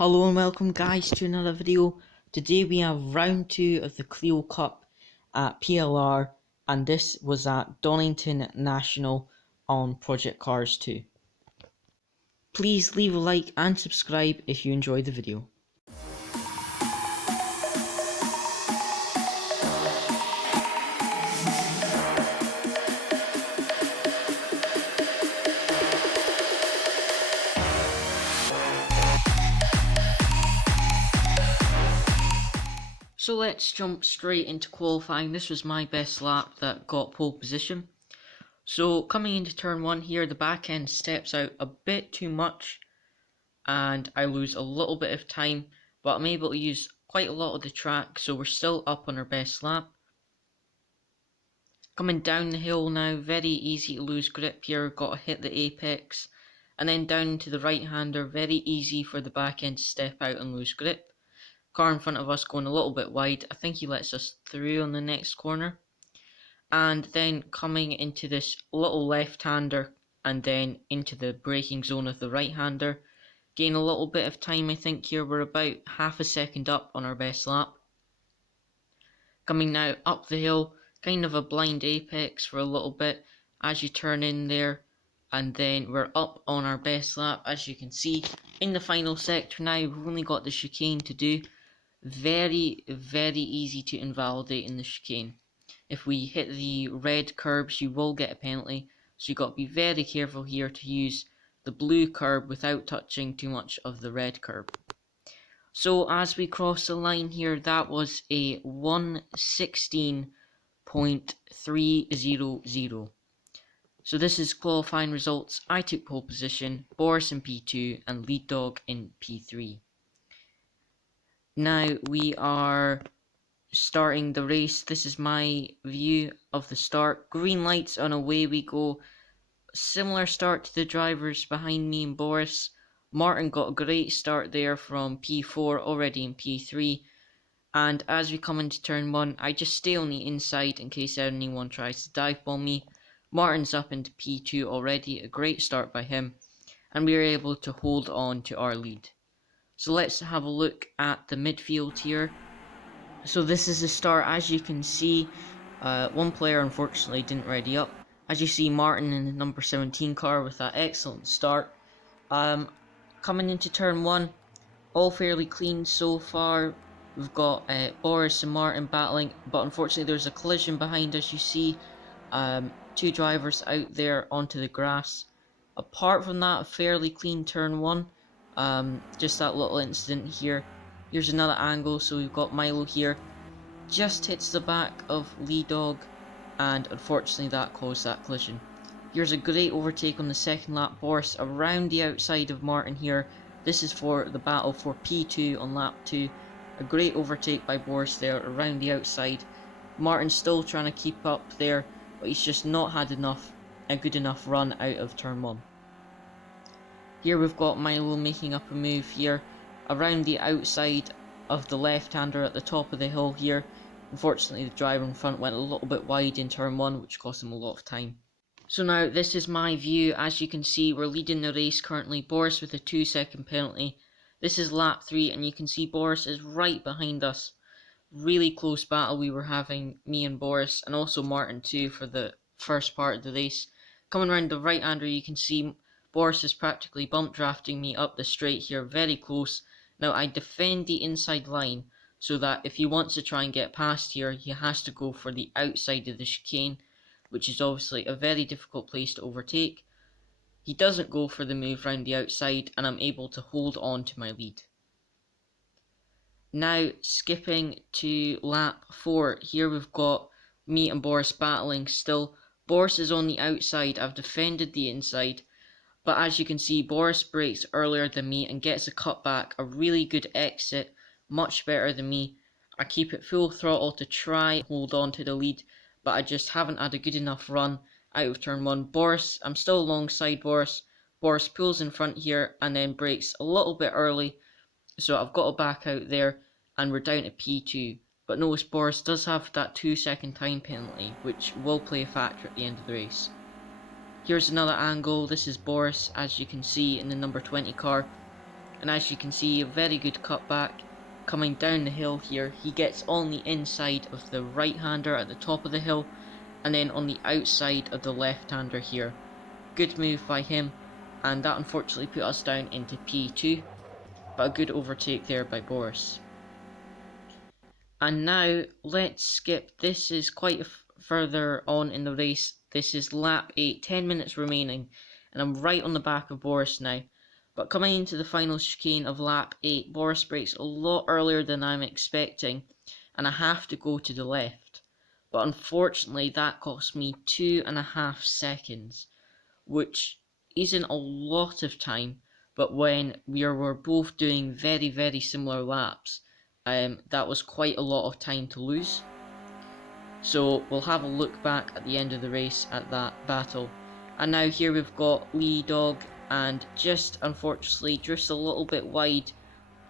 Hello and welcome guys to another video. Today we have round 2 of the Clio Cup at PLR, and this was at Donnington National on Project Cars 2. Please leave a like and subscribe if you enjoyed the video. So let's jump straight into qualifying. This was my best lap that got pole position. So coming into turn 1 here, the back end steps out a bit too much and I lose a little bit of time, but I'm able to use quite a lot of the track, so we're still up on our best lap. Coming down the hill now, very easy to lose grip here, got to hit the apex, and then down to the right hander, very easy for the back end to step out and lose grip. Car in front of us going a little bit wide, I think he lets us through on the next corner. And then coming into this little left hander and then into the braking zone of the right hander, gain a little bit of time. I think here we're about half a second up on our best lap. Coming now up the hill, kind of a blind apex for a little bit as you turn in there, and then we're up on our best lap. As you can see in the final sector now, we've only got the chicane to do. Very easy to invalidate in the chicane. If we hit the red curbs, you will get a penalty, so you've got to be very careful here to use the blue curb without touching too much of the red curb. So as we cross the line here, that was a 1:16.300. So this is qualifying results. I took pole position, Boris in P2 and Lead Dog in P3. Now we are starting the race. This is my view of the start. Green lights and away we go. Similar start to the drivers behind me and Boris. Martin got a great start there from P4, already in P3. And as we come into turn 1, I just stay on the inside in case anyone tries to dive bomb me. Martin's up into P2 already, a great start by him. And we are able to hold on to our lead. So let's have a look at the midfield here. So this is the start. As you can see, one player unfortunately didn't ready up. As you see, Martin in the number 17 car with that excellent start. Coming into turn 1, all fairly clean so far. We've got Boris and Martin battling, but unfortunately there's a collision behind us. You see two drivers out there onto the grass. Apart from that, a fairly clean turn 1. Just that little incident here. Here's another angle, so we've got Milo here. Just hits the back of Lee Dog, and unfortunately that caused that collision. Here's a great overtake on the second lap. Boris around the outside of Martin here. This is for the battle for P2 on lap 2. A great overtake by Boris there around the outside. Martin's still trying to keep up there, but he's just not had a good enough run out of turn 1. Here we've got Milo making up a move here around the outside of the left-hander at the top of the hill here. Unfortunately the driver in front went a little bit wide in turn 1, which cost him a lot of time. So now this is my view. As you can see, we're leading the race currently. Boris with a 2-second penalty. This is lap 3 and you can see Boris is right behind us. Really close battle we were having, me and Boris, and also Martin too for the first part of the race. Coming around the right-hander, you can see Boris is practically bump drafting me up the straight here, very close. Now I defend the inside line so that if he wants to try and get past here, he has to go for the outside of the chicane, which is obviously a very difficult place to overtake. He doesn't go for the move round the outside, and I'm able to hold on to my lead. Now skipping to lap 4, here we've got me and Boris battling still. Boris is on the outside, I've defended the inside, but as you can see Boris brakes earlier than me and gets a cutback, a really good exit, much better than me. I keep it full throttle to try and hold on to the lead, but I just haven't had a good enough run out of turn 1. Boris, I'm still alongside Boris. Boris pulls in front here and then brakes a little bit early, so I've got to back out there and we're down to P2. But notice Boris does have that 2-second time penalty, which will play a factor at the end of the race. Here's another angle. This is Boris, as you can see, in the number 20 car. and as you can see, a very good cutback. Coming down the hill here, he gets on the inside of the right-hander at the top of the hill, and then on the outside of the left-hander here. Good move by him, and that unfortunately put us down into P2, but a good overtake there by Boris. And now let's skip, this is quite further on in the race, this is lap 8, 10 minutes remaining, and I'm right on the back of Boris now. But coming into the final chicane of lap 8, Boris brakes a lot earlier than I'm expecting, and I have to go to the left. But unfortunately that cost me 2.5 seconds, which isn't a lot of time, but when we were both doing very similar laps, that was quite a lot of time to lose. So we'll have a look back at the end of the race at that battle. And now here we've got Lee Dog, and just unfortunately drifts a little bit wide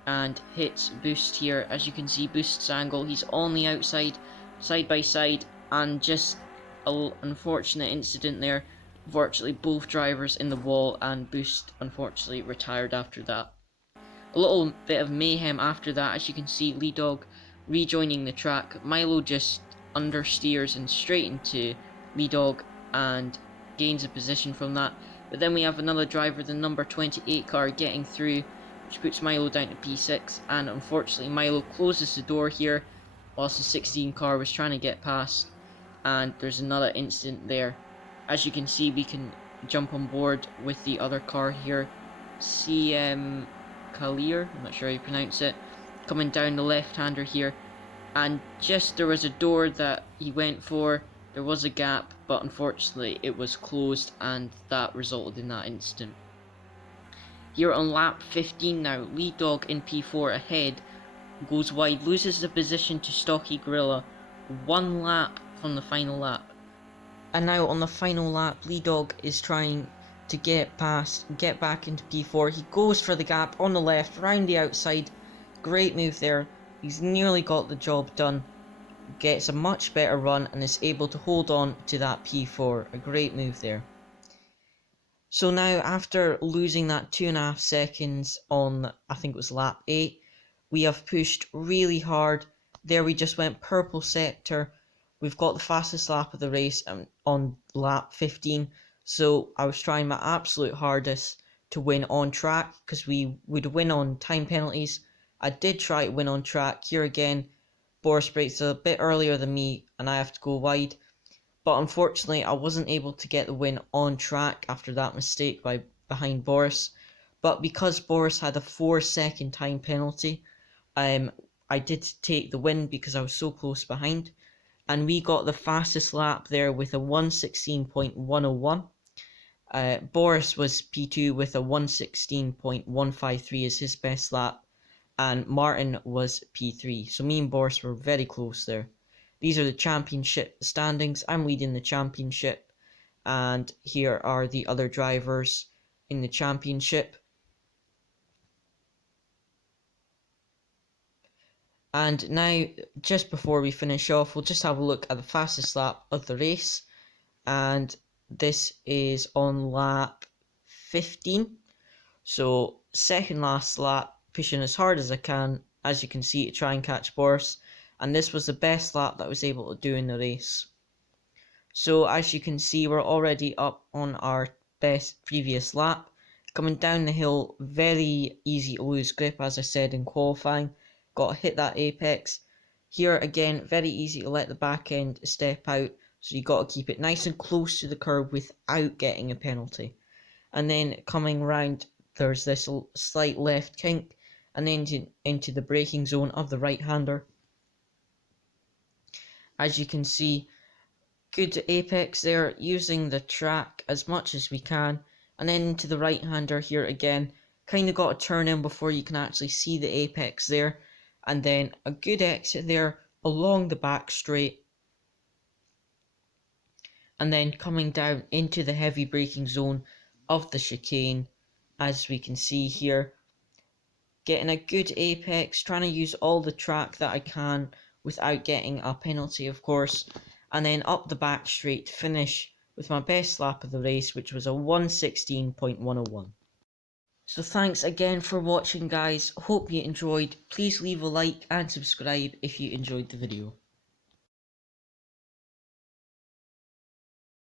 and hits Boost here. As you can see, Boost's angle, he's on the outside, side by side, and just an unfortunate incident there. Virtually both drivers in the wall, and Boost unfortunately retired after that. A little bit of mayhem after that, as you can see, Lee Dog rejoining the track. Milo just understeers and straight into Lee Dog and gains a position from that. But then we have another driver, the number 28 car, getting through, which puts Milo down to P6, and unfortunately Milo closes the door here whilst the 16 car was trying to get past, and there's another incident there. As you can see, we can jump on board with the other car here, CM Kalir, I'm not sure how you pronounce it, coming down the left-hander here, and just there was a door that he went for, there was a gap, but unfortunately it was closed, and that resulted in that incident. Here on lap 15 now, Lead Dog in P4 ahead, goes wide, loses the position to Stocky Gorilla, 1 lap from the final lap. And now on the final lap, Lead Dog is trying to get back into P4. He goes for the gap on the left, round the outside. Great move there. He's nearly got the job done. Gets a much better run and is able to hold on to that P4. A great move there. So now, after losing that 2.5 seconds on, I think it was lap 8, we have pushed really hard. There we just went purple sector. We've got the fastest lap of the race on lap 15. So I was trying my absolute hardest to win on track, because we would win on time penalties. I did try to win on track. Here again, Boris brakes a bit earlier than me and I have to go wide. But unfortunately, I wasn't able to get the win on track after that mistake behind Boris. But because Boris had a 4-second time penalty, I did take the win because I was so close behind. And we got the fastest lap there with a 1:16.101. Boris was P2 with a 1:16.153 as his best lap, and Martin was P3. So me and Boris were very close there. These are the championship standings. I'm leading the championship, and here are the other drivers in the championship. And now, just before we finish off, we'll just have a look at the fastest lap of the race. And this is on lap 15. So, second last lap, pushing as hard as I can, as you can see, to try and catch Boris. And this was the best lap that I was able to do in the race. So, as you can see, we're already up on our best previous lap. Coming down the hill, very easy to lose grip, as I said in qualifying. Got to hit that apex. Here again, very easy to let the back end step out, so you got to keep it nice and close to the curb without getting a penalty. And then coming round, there's this slight left kink, and then into the braking zone of the right-hander. As you can see, good apex there, using the track as much as we can, and then into the right-hander here again. Kind of got to turn in before you can actually see the apex there. And then a good exit there along the back straight, and then coming down into the heavy braking zone of the chicane, as we can see here, getting a good apex, trying to use all the track that I can without getting a penalty, of course, and then up the back straight to finish with my best lap of the race, which was a 1:16.101. So thanks again for watching, guys. Hope you enjoyed. Please leave a like and subscribe if you enjoyed the video.